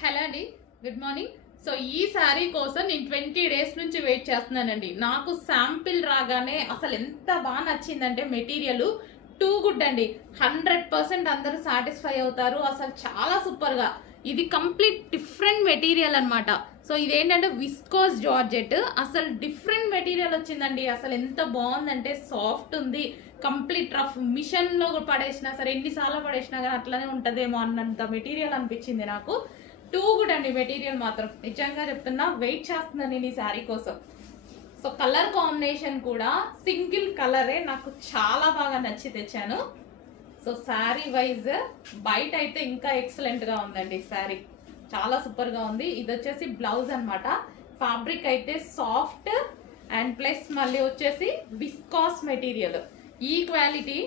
Hello అండి, good morning. So ఈ శారీ కోసం నేను 20 డేస్ నుంచి వెయిట్ చేస్తున్నానండి. నాకు శాంపిల్ రాగానే అసలు ఎంత బాగా నచ్చిందంటే మెటీరియల్ టూ గుడ్ అండి. 100% అందరూ సాటిస్ఫై అవుతారు. అసలు చాలా సూపర్ గా, ఇది కంప్లీట్ డిఫరెంట్ మెటీరియల్ అనమాట. సో ఇదేంటంటే విస్కోస్ జార్జెట్, అసలు డిఫరెంట్ మెటీరియల్ వచ్చిందండి. అసలు ఎంత బాగుందంటే సాఫ్ట్ ఉంది, కంప్లీట్ రఫ్, మిషన్ లో పడేసినా సరే ఎన్నిసార్లు పడేసినా కానీ అట్లనే ఉంటదేమో అన్నంత మెటీరియల్ అనిపించింది నాకు. టూ గుడ్ అండి మెటీరియల్ మాత్రం, నిజంగా చెప్తున్నా. వెయిట్ చేస్తున్నాను నేను ఈ శారీ కోసం. సో కలర్ కాంబినేషన్ కూడా సింగిల్ కలరే నాకు చాలా బాగా నచ్చి తెచ్చాను. సో శారీ వైజ్ బయట అయితే ఇంకా ఎక్సలెంట్ గా ఉందండి. శారీ చాలా సూపర్ గా ఉంది. ఇది వచ్చేసి బ్లౌజ్ అనమాట. ఫ్యాబ్రిక్ అయితే సాఫ్ట్ అండ్ ప్లస్ మళ్ళీ వచ్చేసి విస్కాస్ మెటీరియల్. ఈ క్వాలిటీ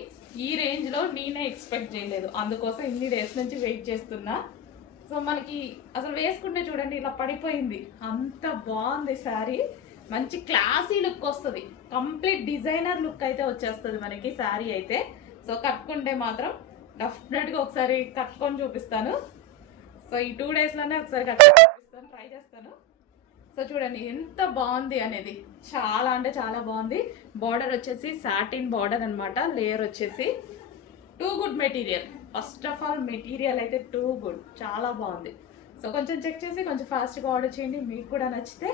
ఈ రేంజ్ లో నేనే ఎక్స్పెక్ట్ చేయలేదు, అందుకోసం ఇన్ని డేస్ నుంచి వెయిట్ చేస్తున్నా. సో మనకి అసలు వేసుకుంటే చూడండి ఇలా పడిపోయింది, అంత బాగుంది శారీ. మంచి క్లాసీ లుక్ వస్తుంది, కంప్లీట్ డిజైనర్ లుక్ అయితే వచ్చేస్తుంది మనకి శారీ అయితే. సో కట్టుకుంటే మాత్రం డెఫినెట్గా ఒకసారి కట్టుకొని చూపిస్తాను. సో ఈ 2 డేస్లోనే ఒకసారి కట్టుకొని చూపిస్తాను, ట్రై చేస్తాను. సో చూడండి ఎంత బాగుంది అనేది, చాలా అంటే చాలా బాగుంది. బార్డర్ వచ్చేసి సాటిన్ బార్డర్ అనమాట. లేయర్ వచ్చేసి too good material. First of all material అయితే టూ గుడ్, చాలా బాగుంది. సో కొంచెం చెక్ చేసి కొంచెం ఫాస్ట్గా ఆర్డర్ చేయండి, మీకు కూడా నచ్చితే